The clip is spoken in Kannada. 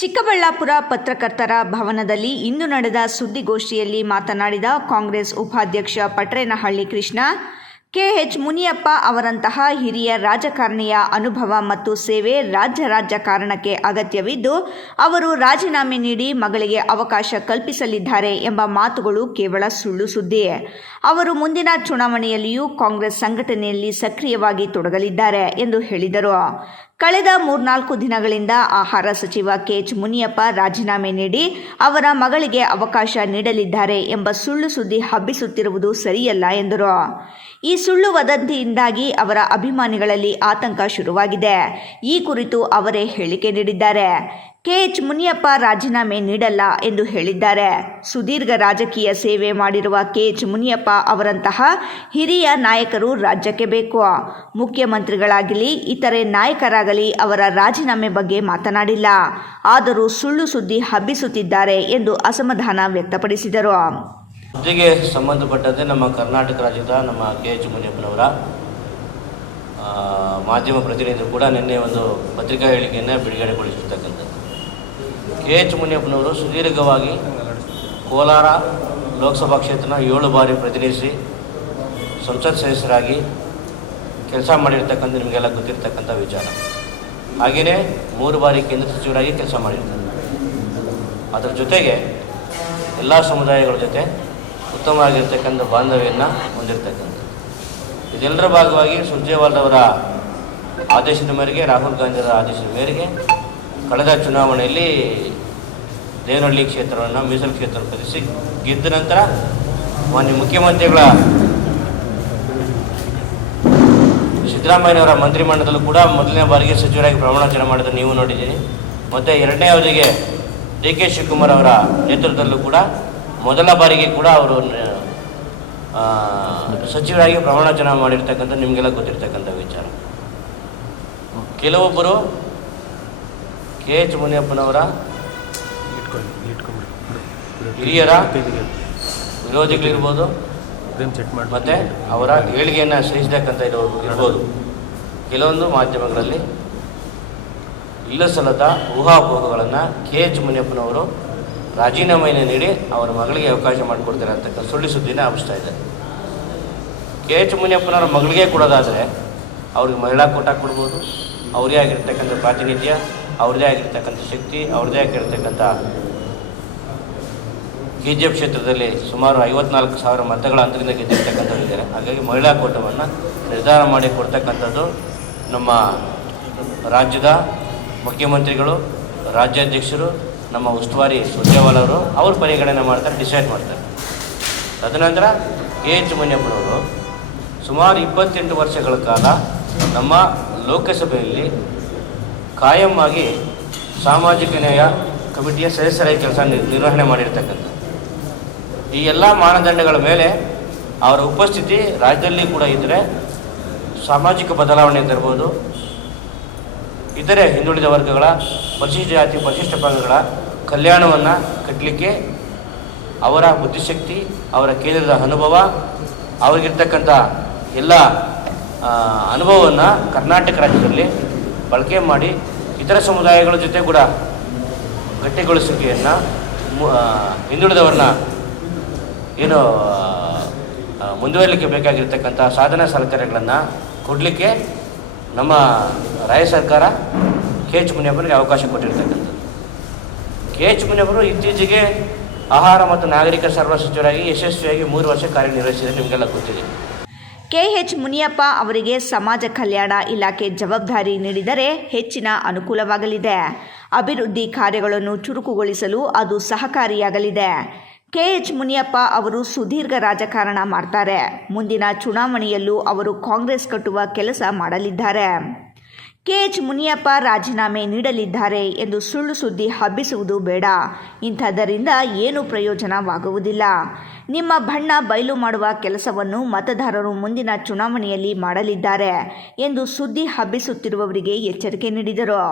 ಚಿಕ್ಕಬಳ್ಳಾಪುರ ಪತ್ರಕರ್ತರ ಭವನದಲ್ಲಿ ಇಂದು ನಡೆದ ಸುದ್ದಿಗೋಷ್ಠಿಯಲ್ಲಿ ಮಾತನಾಡಿದ ಕಾಂಗ್ರೆಸ್ ಉಪಾಧ್ಯಕ್ಷ ಪಟ್ರೇನಹಳ್ಳಿ ಕೃಷ್ಣ, ಕೆಎಚ್ ಮುನಿಯಪ್ಪ ಅವರಂತಹ ಹಿರಿಯ ರಾಜಕಾರಣಿಯ ಅನುಭವ ಮತ್ತು ಸೇವೆ ರಾಜ್ಯ ರಾಜಕಾರಣಕ್ಕೆ ಅಗತ್ಯವಿದ್ದು, ಅವರು ರಾಜೀನಾಮೆ ನೀಡಿ ಮಗಳಿಗೆ ಅವಕಾಶ ಕಲ್ಪಿಸಲಿದ್ದಾರೆ ಎಂಬ ಮಾತುಗಳು ಕೇವಲ ಸುಳ್ಳು ಸುದ್ದಿ. ಅವರು ಮುಂದಿನ ಚುನಾವಣೆಯಲ್ಲಿಯೂ ಕಾಂಗ್ರೆಸ್ ಸಂಘಟನೆಯಲ್ಲಿ ಸಕ್ರಿಯವಾಗಿ ತೊಡಗಲಿದ್ದಾರೆ ಎಂದು ಹೇಳಿದರು. ಕಳೆದ 3-4 ದಿನಗಳಿಂದ ಆಹಾರ ಸಚಿವ ಕೆಎಚ್ ಮುನಿಯಪ್ಪ ರಾಜೀನಾಮೆ ನೀಡಿ ಅವರ ಮಗಳಿಗೆ ಅವಕಾಶ ನೀಡಲಿದ್ದಾರೆ ಎಂಬ ಸುಳ್ಳು ಸುದ್ದಿ ಹಬ್ಬಿಸುತ್ತಿರುವುದು ಸರಿಯಲ್ಲ ಎಂದರು. ಈ ಸುಳ್ಳು ವದಂತಿಯಿಂದಾಗಿ ಅವರ ಅಭಿಮಾನಿಗಳಲ್ಲಿ ಆತಂಕ ಶುರುವಾಗಿದೆ. ಈ ಕುರಿತು ಅವರೇ ಹೇಳಿಕೆ ನೀಡಿದ್ದಾರೆ. ಕೆಎಚ್ ಮುನಿಯಪ್ಪ ರಾಜೀನಾಮೆ ನೀಡಲ್ಲ ಎಂದು ಹೇಳಿದ್ದಾರೆ. ಸುದೀರ್ಘ ರಾಜಕೀಯ ಸೇವೆ ಮಾಡಿರುವ ಕೆಎಚ್ ಮುನಿಯಪ್ಪ ಅವರಂತಹ ಹಿರಿಯ ನಾಯಕರು ರಾಜ್ಯಕ್ಕೆ ಬೇಕು. ಮುಖ್ಯಮಂತ್ರಿಗಳಾಗಲಿ ಇತರೆ ನಾಯಕರಾಗಲಿ ಅವರ ರಾಜೀನಾಮೆ ಬಗ್ಗೆ ಮಾತನಾಡಿಲ್ಲ. ಆದರೂ ಸುಳ್ಳು ಸುದ್ದಿ ಹಬ್ಬಿಸುತ್ತಿದ್ದಾರೆ ಎಂದು ಅಸಮಾಧಾನ ವ್ಯಕ್ತಪಡಿಸಿದರು. ಸುದ್ದಿಗೆ ಸಂಬಂಧಪಟ್ಟಂತೆ ನಮ್ಮ ಕರ್ನಾಟಕ ರಾಜ್ಯದ ನಮ್ಮ ಕೆಎಚ್ ಮುನಿಯಪ್ಪನವರ ಮಾಧ್ಯಮ ಪ್ರತಿನಿಧಿಗಳು ಕೂಡ ನಿನ್ನೆ ಒಂದು ಪತ್ರಿಕಾ ಹೇಳಿಕೆಯನ್ನು ಬಿಡುಗಡೆಗೊಳಿಸಿರ್ತಕ್ಕಂಥದ್ದು. ಕೆಎಚ್ ಮುನಿಯಪ್ಪನವರು ಸುದೀರ್ಘವಾಗಿ ಕೋಲಾರ ಲೋಕಸಭಾ ಕ್ಷೇತ್ರನ 7 ಬಾರಿ ಪ್ರತಿನಿಧಿಸಿ ಸಂಸತ್ ಸದಸ್ಯರಾಗಿ ಕೆಲಸ ಮಾಡಿರ್ತಕ್ಕಂಥ ನಿಮಗೆಲ್ಲ ಗೊತ್ತಿರ್ತಕ್ಕಂಥ ವಿಚಾರ. ಹಾಗೆಯೇ 3 ಬಾರಿ ಕೇಂದ್ರ ಸಚಿವರಾಗಿ ಕೆಲಸ ಮಾಡಿರ್ತಾರೆ. ಅದರ ಜೊತೆಗೆ ಎಲ್ಲ ಸಮುದಾಯಗಳ ಜೊತೆ ಉತ್ತಮವಾಗಿರ್ತಕ್ಕಂಥ ಬಾಂಧವ್ಯವನ್ನು ಹೊಂದಿರತಕ್ಕಂಥದ್ದು. ಇದೆಲ್ಲರ ಭಾಗವಾಗಿ ಸುರ್ಜೇವಾಲರವರ ಆದೇಶದ ಮೇರೆಗೆ, ರಾಹುಲ್ ಗಾಂಧಿಯವರ ಆದೇಶದ ಮೇರೆಗೆ ಕಳೆದ ಚುನಾವಣೆಯಲ್ಲಿ ದೇವನಹಳ್ಳಿ ಕ್ಷೇತ್ರವನ್ನು ಮೀಸಲು ಕ್ಷೇತ್ರ ಪ್ರತಿಸಿ ಗೆದ್ದ ನಂತರ ಮಾನ್ಯ ಮುಖ್ಯಮಂತ್ರಿಗಳ ಸಿದ್ದರಾಮಯ್ಯನವರ ಮಂತ್ರಿಮಂಡಲದಲ್ಲೂ ಕೂಡ ಮೊದಲನೇ ಬಾರಿಗೆ ಸಚಿವರಾಗಿ ಪ್ರಮಾಣವಚನ ಮಾಡಿದ ನೀವು ನೋಡಿದ್ದೀರಿ. ಮತ್ತು 2ನೇ ಅವಧಿಗೆ ಡಿ.ಕೆ. ಶಿವಕುಮಾರ್ ಅವರ ನೇತೃತ್ವದಲ್ಲೂ ಕೂಡ ಮೊದಲ ಬಾರಿಗೆ ಕೂಡ ಅವರು ಸಚಿವರಾಗಿ ಪ್ರಮಾಣವಚನ ಮಾಡಿರ್ತಕ್ಕಂಥ ನಿಮಗೆಲ್ಲ ಗೊತ್ತಿರ್ತಕ್ಕಂಥ ವಿಚಾರ. ಕೆಲವೊಬ್ಬರು ಕೆಎಚ್ ಮುನಿಯಪ್ಪನವರ ಹಿರಿಯರ ವಿರೋಧಿಗಳಿರ್ಬೋದು, ಮತ್ತು ಅವರ ಏಳಿಗೆಯನ್ನು ಸಹಿಸತಕ್ಕಂಥ ಇರ್ಬೋದು. ಕೆಲವೊಂದು ಮಾಧ್ಯಮಗಳಲ್ಲಿ ಇಲ್ಲ ಸಲ್ಲದ ಊಹಾಪೋಹಗಳನ್ನು ಕೆಎಚ್ ಮುನಿಯಪ್ಪನವರು ರಾಜೀನಾಮೆಯನ್ನು ನೀಡಿ ಅವರ ಮಗಳಿಗೆ ಅವಕಾಶ ಮಾಡಿಕೊಡ್ತಾರೆ ಅಂತಕ್ಕಂಥ ಸುಳ್ಳು ಸುದ್ದಿನ ಹಬ್ಬಿಸ್ತಾ ಇದ್ದಾರೆ. ಕೆಎಚ್ ಮುನಿಯಪ್ಪನವರ ಮಗಳಿಗೆ ಕೊಡೋದಾದರೆ ಅವ್ರಿಗೆ ಮಹಿಳಾ ಕೋಟಾ ಕೊಡ್ಬೋದು, ಅವ್ರದೇ ಆಗಿರ್ತಕ್ಕಂಥ ಪ್ರಾತಿನಿಧ್ಯ, ಅವ್ರದ್ದೇ ಆಗಿರ್ತಕ್ಕಂಥ ಶಕ್ತಿ, ಅವ್ರದ್ದೇ ಆಗಿರ್ತಕ್ಕಂಥ KGF ಕ್ಷೇತ್ರದಲ್ಲಿ ಸುಮಾರು 54,000 ಮತಗಳ ಅಂತರಿಂದ ಗೆದ್ದಿರ್ತಕ್ಕಂಥವ್ರಿದ್ದಾರೆ. ಹಾಗಾಗಿ ಮಹಿಳಾ ಕೋಟಾವನ್ನು ನಿರ್ಧಾರ ಮಾಡಿ ಕೊಡ್ತಕ್ಕಂಥದ್ದು ನಮ್ಮ ರಾಜ್ಯದ ಮುಖ್ಯಮಂತ್ರಿಗಳು, ರಾಜ್ಯಾಧ್ಯಕ್ಷರು, ನಮ್ಮ ಉಸ್ತುವಾರಿ ಸುರ್ಜೇವಾಲವರು ಅವರು ಪರಿಗಣನೆ ಮಾಡ್ತಾರೆ, ಡಿಸೈಡ್ ಮಾಡ್ತಾರೆ. ತದನಂತರ ಕೆಎಚ್ ಮುನಿಯಪ್ಪನವರು ಸುಮಾರು 28 ವರ್ಷಗಳ ಕಾಲ ನಮ್ಮ ಲೋಕಸಭೆಯಲ್ಲಿ ಕಾಯಂ ಆಗಿ ಸಾಮಾಜಿಕ ನ್ಯಾಯ ಕಮಿಟಿಯ ಸದಸ್ಯರಾಗಿ ಕೆಲಸ ನಿರ್ವಹಣೆ ಮಾಡಿರ್ತಕ್ಕಂಥ ಈ ಎಲ್ಲ ಮಾನದಂಡಗಳ ಮೇಲೆ ಅವರ ಉಪಸ್ಥಿತಿ ರಾಜ್ಯದಲ್ಲಿ ಕೂಡ ಇದ್ದರೆ ಸಾಮಾಜಿಕ ಬದಲಾವಣೆ ತರ್ಬೋದು, ಇತರೆ ಹಿಂದುಳಿದ ವರ್ಗಗಳ, ಪರಿಶಿಷ್ಟ ಜಾತಿ, ಪರಿಶಿಷ್ಟ ಪಂಗಡಗಳ ಕಲ್ಯಾಣವನ್ನು ಕಟ್ಟಲಿಕ್ಕೆ ಅವರ ಬುದ್ಧಿಶಕ್ತಿ, ಅವರ ಕೇಂದ್ರದ ಅನುಭವ, ಅವರಿಗಿರ್ತಕ್ಕಂಥ ಎಲ್ಲ ಅನುಭವವನ್ನು ಕರ್ನಾಟಕ ರಾಜ್ಯದಲ್ಲಿ ಬಳಕೆ ಮಾಡಿ ಇತರ ಸಮುದಾಯಗಳ ಜೊತೆ ಕೂಡ ಗಟ್ಟಿಗೊಳಿಸುವಿಕೆಯನ್ನು, ಹಿಂದುಳಿದವ್ರನ್ನ ಏನು ಮುಂದುವರಲಿಕ್ಕೆ ಬೇಕಾಗಿರ್ತಕ್ಕಂಥ ಸಾಧನ ಸಲಕರಣೆಗಳನ್ನು ಕೊಡಲಿಕ್ಕೆ ನಮ್ಮ ರಾಜ್ಯ ಸರ್ಕಾರ ಕೆಎಚ್ ಮುನಿಯಪ್ಪನಿಗೆ ಅವಕಾಶ ಕೊಟ್ಟಿರ್ತಕ್ಕಂಥದ್ದು. ಕೆಎಚ್ ಮುನಿಯಪ್ಪರು ಇತ್ತೀಚೆಗೆ ಆಹಾರ ಮತ್ತು ನಾಗರಿಕ ಸರಬರಾಜು ಸಚಿವರಾಗಿ ಯಶಸ್ವಿಯಾಗಿ 3 ವರ್ಷ ಕಾರ್ಯನಿರ್ವಹಿಸಿದರೆ ನಿಮಗೆಲ್ಲ ಗೊತ್ತಿದೆ. ಕೆಎಚ್ ಮುನಿಯಪ್ಪ ಅವರಿಗೆ ಸಮಾಜ ಕಲ್ಯಾಣ ಇಲಾಖೆ ಜವಾಬ್ದಾರಿ ನೀಡಿದರೆ ಹೆಚ್ಚಿನ ಅನುಕೂಲವಾಗಲಿದೆ. ಅಭಿವೃದ್ಧಿ ಕಾರ್ಯಗಳನ್ನು ಚುರುಕುಗೊಳಿಸಲು ಅದು ಸಹಕಾರಿಯಾಗಲಿದೆ. ಕೆಎಚ್ ಮುನಿಯಪ್ಪ ಅವರು ಸುದೀರ್ಘ ರಾಜಕಾರಣ ಮಾಡ್ತಾರೆ. ಮುಂದಿನ ಚುನಾವಣೆಯಲ್ಲೂ ಅವರು ಕಾಂಗ್ರೆಸ್ ಕಟ್ಟುವ ಕೆಲಸ ಮಾಡಲಿದ್ದಾರೆ. ಕೆಎಚ್ ಮುನಿಯಪ್ಪ ರಾಜೀನಾಮೆ ನೀಡಲಿದ್ದಾರೆ ಎಂದು ಸುಳ್ಳು ಸುದ್ದಿ ಹಬ್ಬಿಸುವುದು ಬೇಡ. ಇಂಥದ್ದರಿಂದ ಏನೂ ಪ್ರಯೋಜನವಾಗುವುದಿಲ್ಲ. ನಿಮ್ಮ ಬಣ್ಣ ಬಯಲು ಮಾಡುವ ಕೆಲಸವನ್ನು ಮತದಾರರು ಮುಂದಿನ ಚುನಾವಣೆಯಲ್ಲಿ ಮಾಡಲಿದ್ದಾರೆ ಎಂದು ಸುದ್ದಿ ಹಬ್ಬಿಸುತ್ತಿರುವವರಿಗೆ ಎಚ್ಚರಿಕೆ ನೀಡಿದರು.